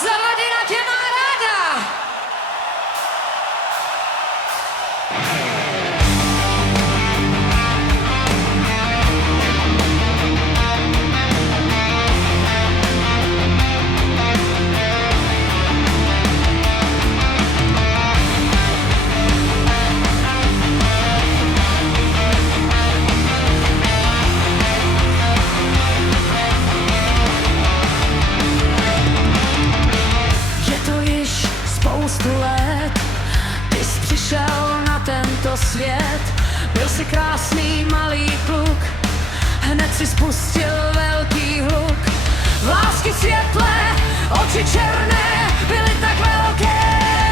Co rodina tě má ráda? Ty jsi přišel na tento svět, byl jsi krásný malý kluk, hned si spustil velký hluk. Vlásky světlé, oči černé, byly tak velké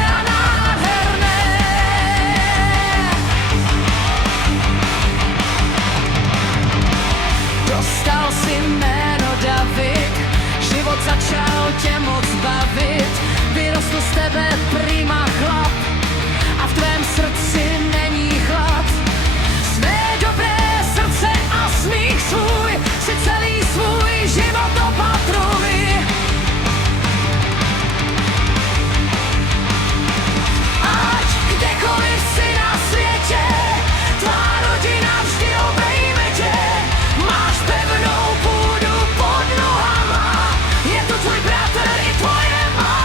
a nádherné. Dostal si jméno David, život začal tě moc bavit. Vyrostl z tebe prima chlap a v tvém srdci není chlad. Své dobré srdce a smích svůj si celý svůj život opatruj. Ať kdekoliv si na světě, tvá rodina vždy obejme tě. Máš pevnou půdu pod nohama, je to tvůj bratr i tvoje máma.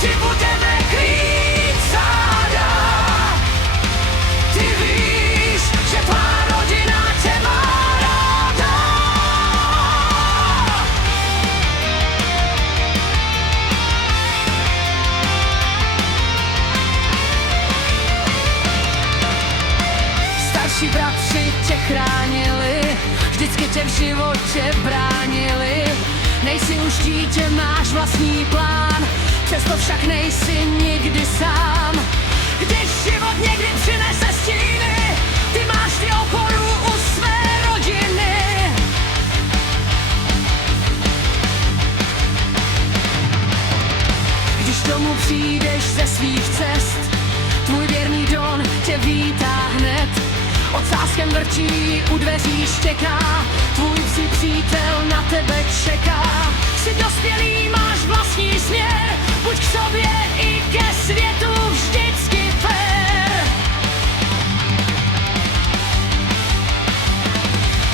Ti budeme krýt záda. Ty víš, že tvá rodina tě má ráda. Starší bratři tě chránili, vždycky tě v životě bránili. Nejsi už dítě, máš vlastní plán, přesto však nejsi nikdy sám. Když život někdy přinese stíny, ty máš ty oporu u své rodiny. Když domů přijdeš ze svých cest, tvůj věrný Don tě vítá hned. Ocáskem vrčí, u dveří štěká, tvůj psí přítel na tebe čeká. Jsi dospělý, máš vlastní směr, buď k sobě i ke světu vždycky fér.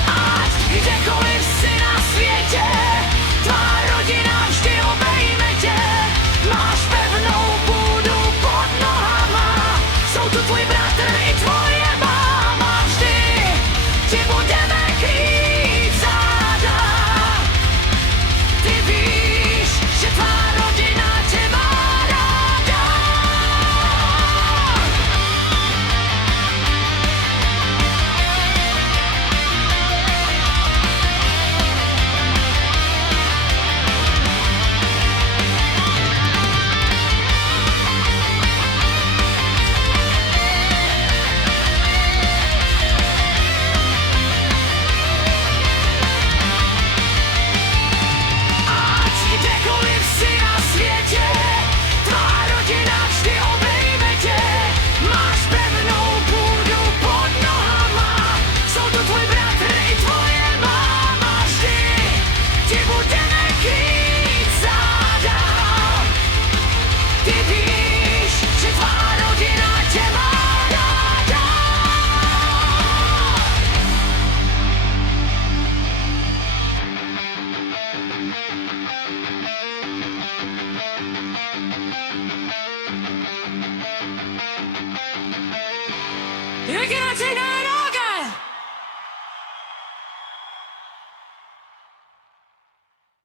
Ať kdekoliv si na světě, tvá rodina vždy obejme tě. Máš pevnou půdu pod nohama, jsou tu tvůj bratr i tvoje máma. Vždy ti budeme krýt záda. Ty víš, že tvá rodina tě má ráda. Ať kdekoliv si na světě, tvá rodina vždy obejme tě. Máš pevnou půdu pod nohama, jsou tu tvůj bratr i tvoje máma. Vždy ti budeme krýt záda. Ty víš, že tvá rodina tě má ráda. You're gonna take that